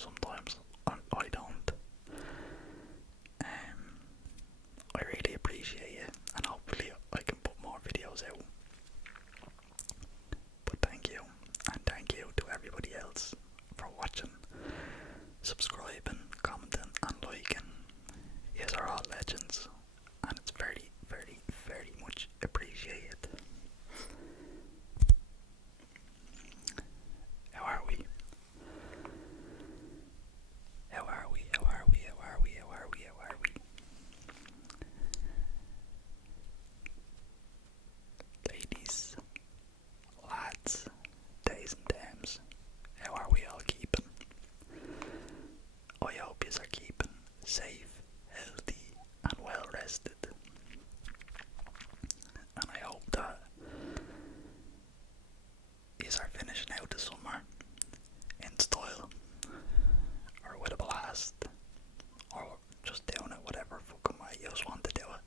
sometimes I don't. I really appreciate it, and hopefully I can put more videos out. But thank you, and thank you to everybody else for watching, subscribing, commenting, and liking. Yous are all legends, and it's very, very, very much appreciated. How are we? How are we? How are we? How are we? How are we? How are we? Ladies, lads, days and dames, how are we all keeping? I hope yous are keeping safe, healthy, and well rested. And I hope that yous are finishing out the summer in style, or with a blast, or just doing it whatever fucking way you just want to do it.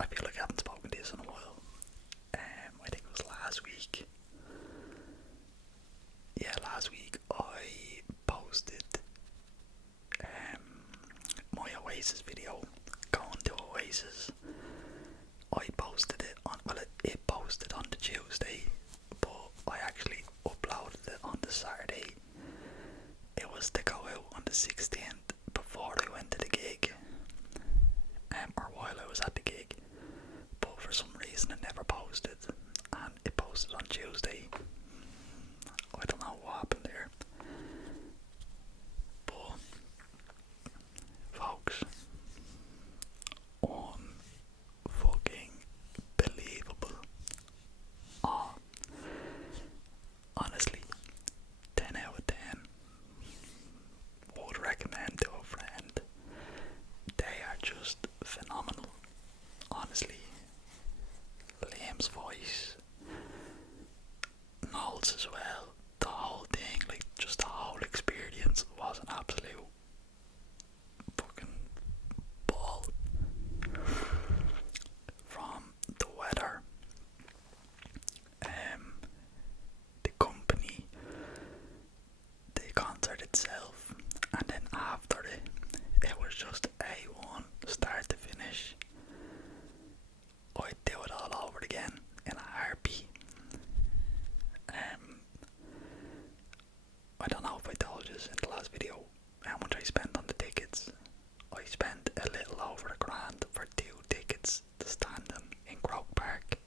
I feel like I haven't spoken to you in a while. I think it was last week. Yeah, last week I posted my Oasis video, going to Oasis. I posted it on, well, it posted on the Tuesday, but I actually uploaded it on the Saturday. It was to go out on the 16th before I went to the gig, or while I was at the gig, but for some reason it never posted, and it posted on Tuesday. I don't know what happened there, but folks, fucking believable. Oh, honestly, 10 out of 10. Would recommend to a friend. They are just phenomenal. Honestly, Liam's voice, Noel's as well. The whole thing, like just the whole experience, was an absolute fucking ball. From the weather, the company, the concert itself, and then after it was just A1, start to finish. I'd do it all over again in a heartbeat. I don't know if I told you in the last video how much I spent on the tickets. I spent a little over $1,000 for 2 tickets to stand in Croke Park.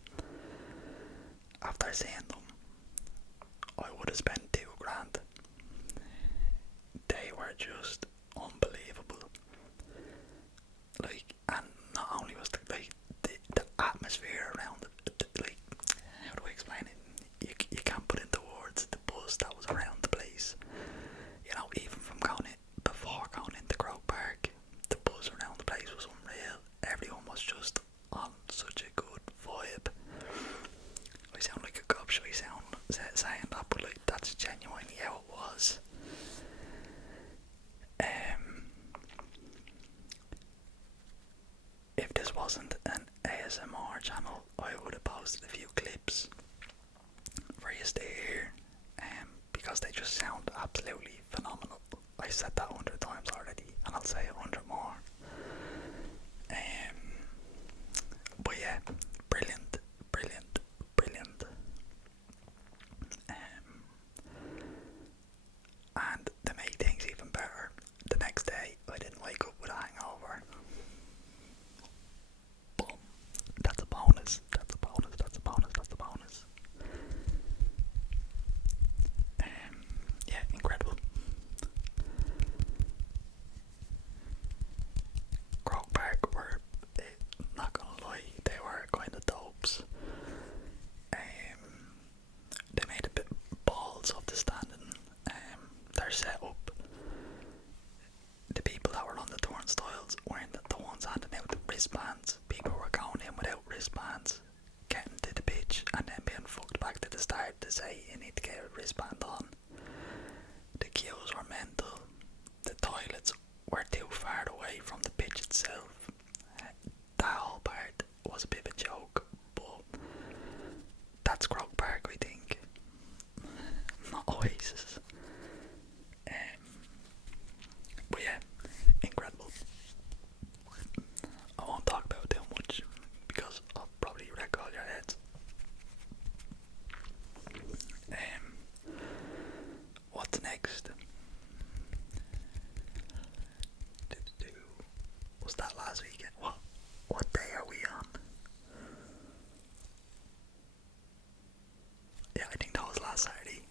After seeing them, I would have spent $2,000. They were just unbelievable. Like, and not only was the atmosphere around it, like, how do I explain it? You can't put into words the buzz that was around the place. You know, even from before going into Croke Park, the buzz around the place was unreal. Everyone was just on such a good vibe. I sound like a gobshite saying that, but like, that's genuinely how it was. If this wasn't an ASMR channel, I would have posted a few clips for you to hear, because they just sound absolutely phenomenal. I said that 100 times already, and I'll say 100 more. But yeah, brilliant, brilliant, brilliant. And to make things even better, the next day I didn't wake up with a hangover. Boom. That's a bonus. That's a bonus. That's a bonus. That's a bonus. Yeah, incredible. Croke Park were, not gonna lie, they were kind of dopes. They made a bit balls of the standing. Their setup. The people that were on the turnstiles weren't the ones handing out the wristbands. People were going in without wristbands, getting to the pitch, and then being fucked back to the start to say you need to get a wristband on. The queues were mental. The toilets were too far away from the pitch itself. That whole part was a bit of a joke, but that's Croke Park, I think. yeah, I think that was last Saturday.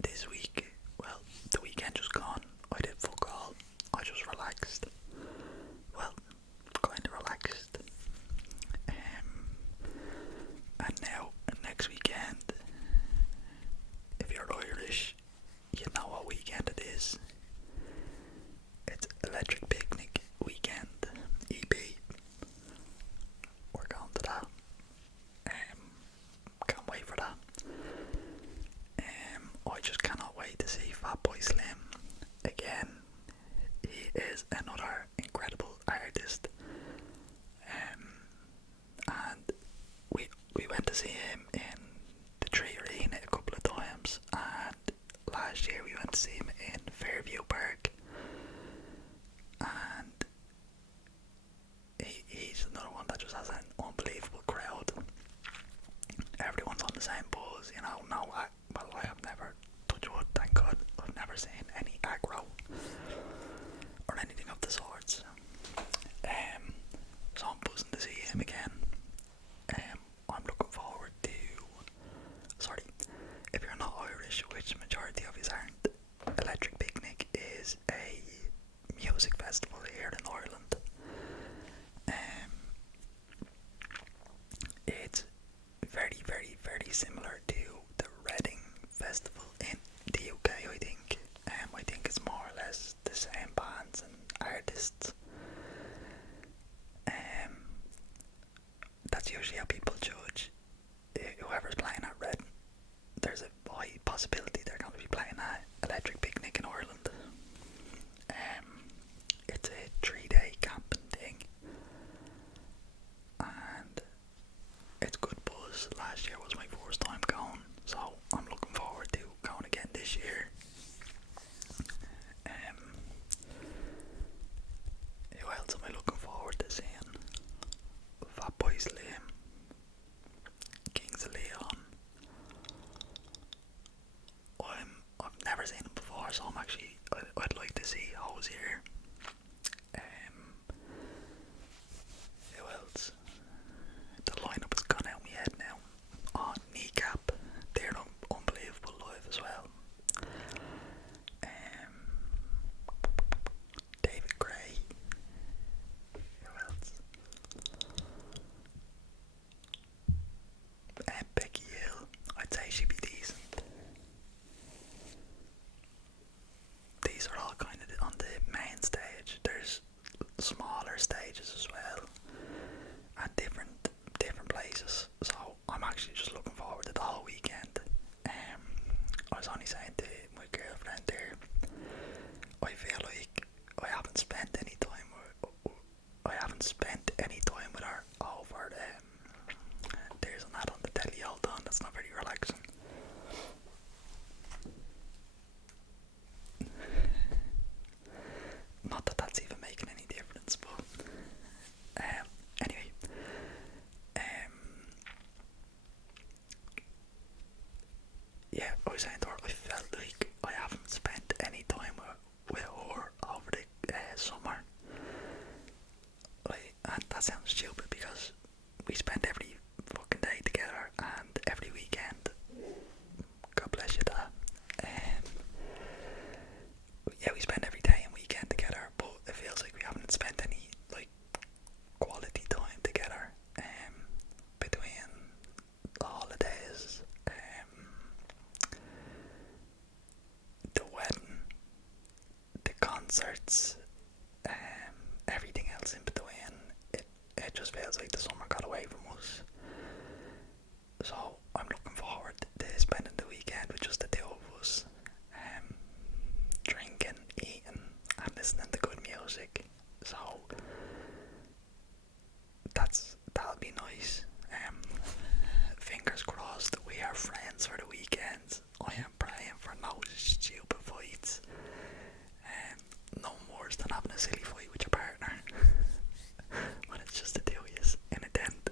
This week, well, the weekend just gone. I did fuck all. I just relaxed. Well, kind of relaxed. And now, next weekend, if you're Irish, you know what weekend it is. It's Electric Picnic Weekend, EP. We're going to that. Can't wait for that. I just cannot wait to see Fatboy Slim again. He is another incredible artist. And we went to see him in the Tree Arena a couple of times, and last year we went to see him in Fairview Park, and he's another one that just has an unbelievable crowd. Everyone's on the same buzz, you know. I have never, touch wood, thank God, I've never seen any aggro or anything of the sorts. So I'm buzzing to see him again. I'm looking forward to, sorry, if you're not Irish, which the majority of you aren't, Electric Picnic is a music festival here in Ireland. It's very, very, very similar to the Reading Festival in the UK, I think. I think it's more or less the same bands and artists. That's usually how people judge whoever's playing at Reading. There's a high possibility they're going to be playing at Electric Picnic in Ireland. It's a 3-day camping thing, and it's good buzz. Last year was my first time going, so I'm looking forward to going again this year. Who else am I looking forward to seeing? Fatboy Slim, Kings of Leon. I've never seen him before, so I'd like to see Hosier. Who else? The lineup has gone out my head now. Oh, Kneecap, they're unbelievable live as well. David Gray. Who else? Becky Hill. I'd say she'd be decent. These are all kind of on the main stage. There's smaller stages as well at different places. So I'm actually just looking forward to the whole weekend. I was only saying to my girlfriend there, I feel like I haven't spent any time with her over there's an ad on the telly all done. That's not very relaxing. Not that that's even making any difference, but anyway. Yeah, I was saying to her, I felt like I haven't spent any time with her over the summer. And that sounds stupid because we spent every fucking day together and every weekend. God bless you, Dad. Yeah, we spend every day and weekend together, but it feels like we haven't spent any quality time together between the holidays, the wedding, the concerts, everything else in between. It just feels like the summer got away from us. So I'm looking forward to spending the weekend with just the two of us, drinking, eating, and listening to good music. So that'll be nice. Fingers crossed we are friends for the weekends. I am praying for no stupid fights. No worse than having a silly fight with your partner when it's just the two of you in a tent.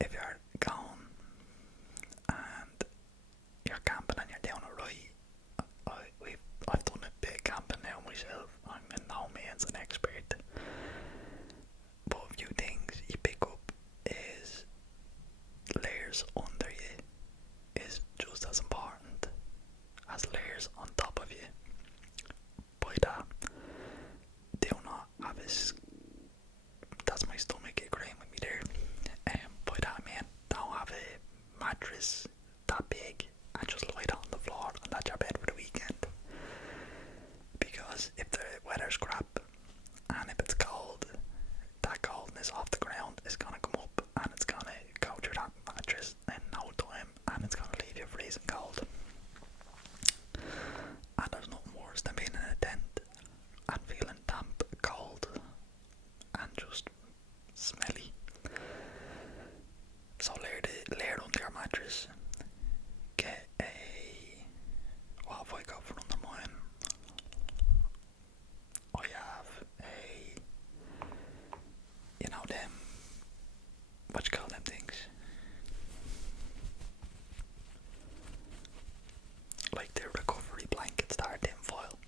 if you're going and you're camping and you're doing it right, I've done a bit of camping now myself. I'm in no means an expert, but a few things you pick up is layers under you is just as important as layers on top of you. By that, do not have that's my stomach agreeing with me there. By that I mean, don't have a mattress that big and just lie down on the floor and that's your bed for the weekend. Because if the weather's crap and if it's cold, that coldness off the ground is gonna come up and it's gonna go through that mattress in no time and it's gonna leave you freezing cold. And there's nothing worse than being in a tent and feeling damp, cold and just smelly. So layer under your mattress. Get a, what have I got for under mine? I have a, you know them, what you call them things? Like the recovery blankets that are tin foil.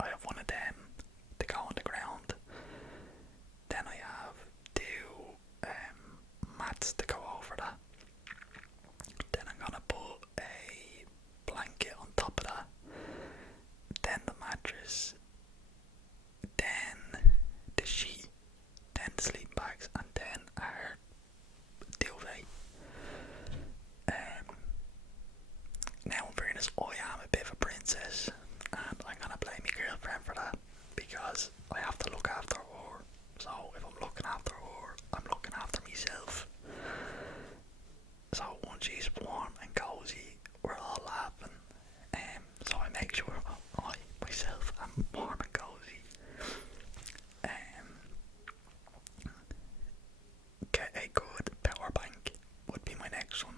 I have one of them to go on the ground. Then I have two mats to go over that. Then I'm gonna put a blanket on top of that. Then the mattress. Then the sheet. Then the sleep bags. And then our duvet. Now in fairness, I am a bit of a princess. And I'm gonna blame my girlfriend for that. Because I have to look after her. So if I'm looking after her, I'm looking after myself. So once she's warm and cozy, we're all laughing. So I make sure I myself am warm and cozy. Get a good power bank would be my next one.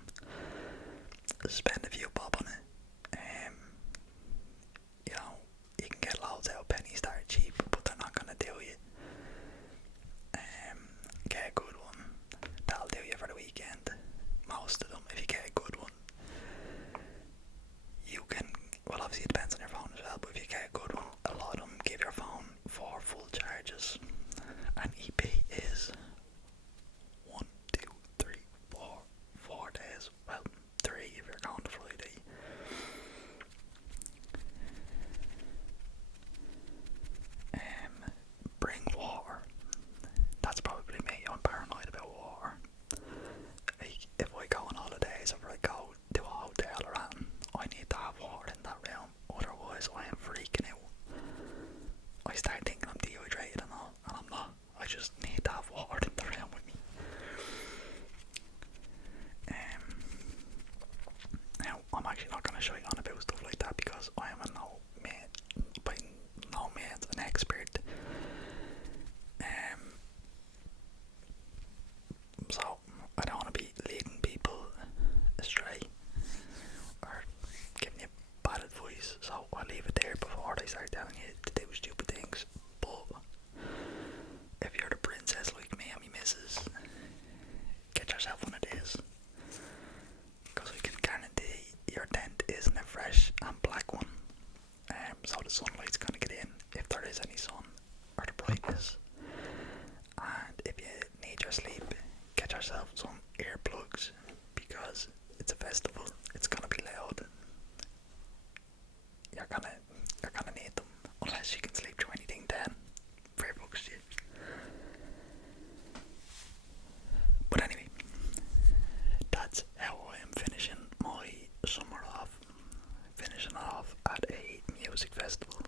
Spend a few bob on it. You know, you can get loads out of pennies that are cheap, but they're not gonna do you. Get a good one. That'll do you for the weekend. Most of them, if you get a good one, you can, well obviously it depends on your phone as well, but if you get a good one, a lot of them give your phone 4 full charges. And EP is 1, 2, 3, 4 days. Well, 3 if you're going to Friday. Bring water. That's probably me. I'm paranoid about water. Like, if I go on holidays, if I go to a hotel or anything, I need to have water in that room. Otherwise, I am freaking out. I start thinking I'm dehydrated and all, and I'm not. I just need to have water in the room with me. Now, I'm actually not going to show you on about stuff like that because I am by no means an expert. So I don't want to be leading people astray or giving you bad advice, so I'll leave it there before I start telling you to do stupid things. But if you're the princess like me and me missus, get yourself one of these, because we can guarantee your tent isn't a fresh and black one. So the sunlight's going to get in if there is any sun or the brightness. And if you need your sleep, get yourself some earplugs, because it's a festival, it's gonna be loud. You're gonna need them, unless you can sleep through anything then. Fair books to you. But anyway, that's how I am finishing my summer off. Finishing off at a music festival.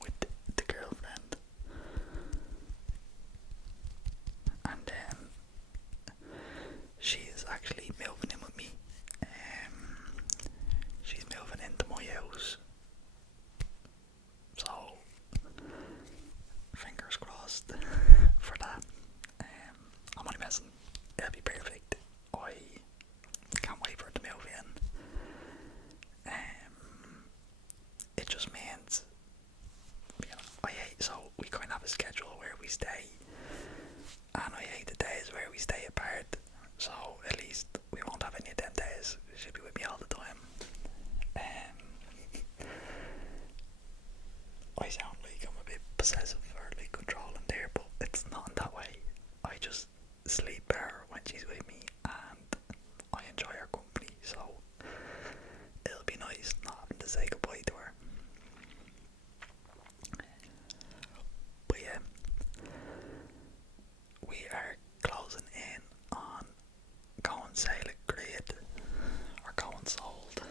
With the girlfriend. And then she And I hate the days where we stay apart, so at least we won't have any of them days. She'll be with me all the time. I sound like I'm a bit possessive or like controlling there, but it's not in that way. I just sleep better when she's with me, and I enjoy her company, so it'll be nice not having to say goodbye to her. But yeah, we are closing in on going sailing great or going sold.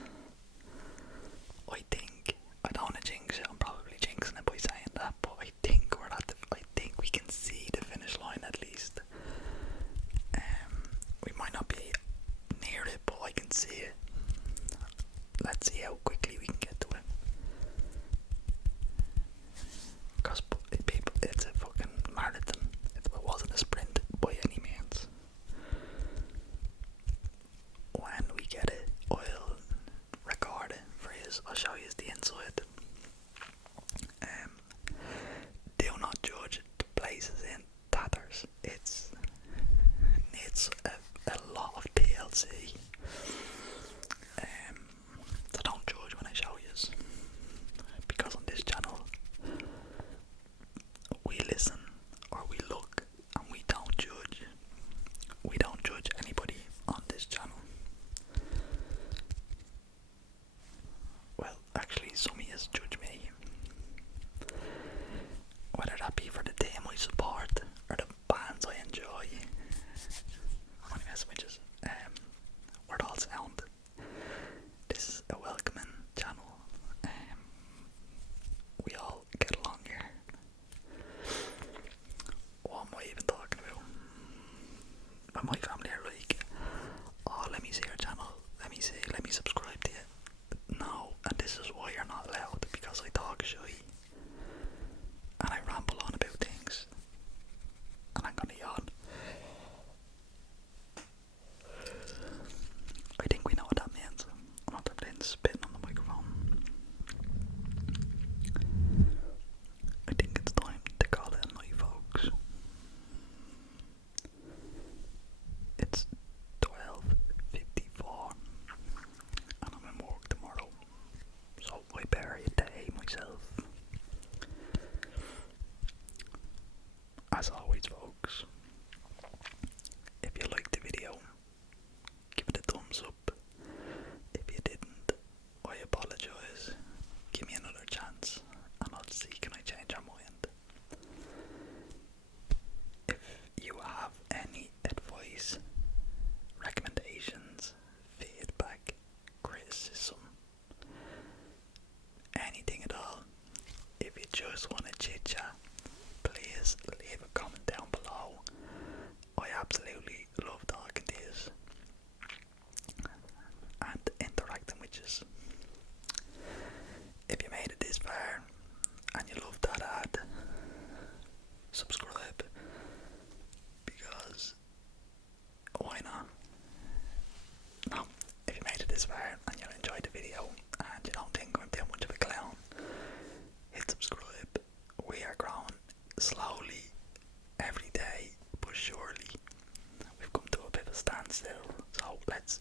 I think, I don't want to jinx it, I'm probably jinxing it by saying that, but I think I think we can see the finish line at least. We might not be near it, but I can see it. Let's see how quickly we can get to it. Because it's a fucking marathon. It wasn't a sprint by any means. When we get it, I'll record it for you. I'll show you the inside. Do not judge the places in tatters. It's a lot of TLC. So don't judge when I show you, because on this channel we listen or we look and we don't judge. We don't judge anybody on this channel. Well, actually, some of you judge me. Whether that be for the team I support or the bands I enjoy. Funny messages. Word all sound. This is a welcoming channel. We all get along here. What am I even talking about? When my family are like, oh, let me see your channel, let me subscribe to it. No, and this is why you're not allowed, because I talk shy and I ramble on about things, and I'm gonna yawn. I think we know what that means. I'm not playing spitting on the microphone. I think it's time to call it a night, folks. It's 12:54 and I'm in work tomorrow, so I better a day myself. As always, folks, if you liked the video, give it a thumbs up. If you didn't, I apologise. Give me another chance and I'll see can I change your mind. If you have any advice, recommendations, feedback, criticism, anything at all, if you just want to chit chat, please leave a comment down below. I absolutely love talking to you and interacting with you. If you made it this far and you love that ad, subscribe, because why not? No, if you made it this far and you enjoyed the video and you don't think I'm too much of a clown, hit subscribe. We are growing slowly every day, but surely. We've come to a bit of a standstill, so let's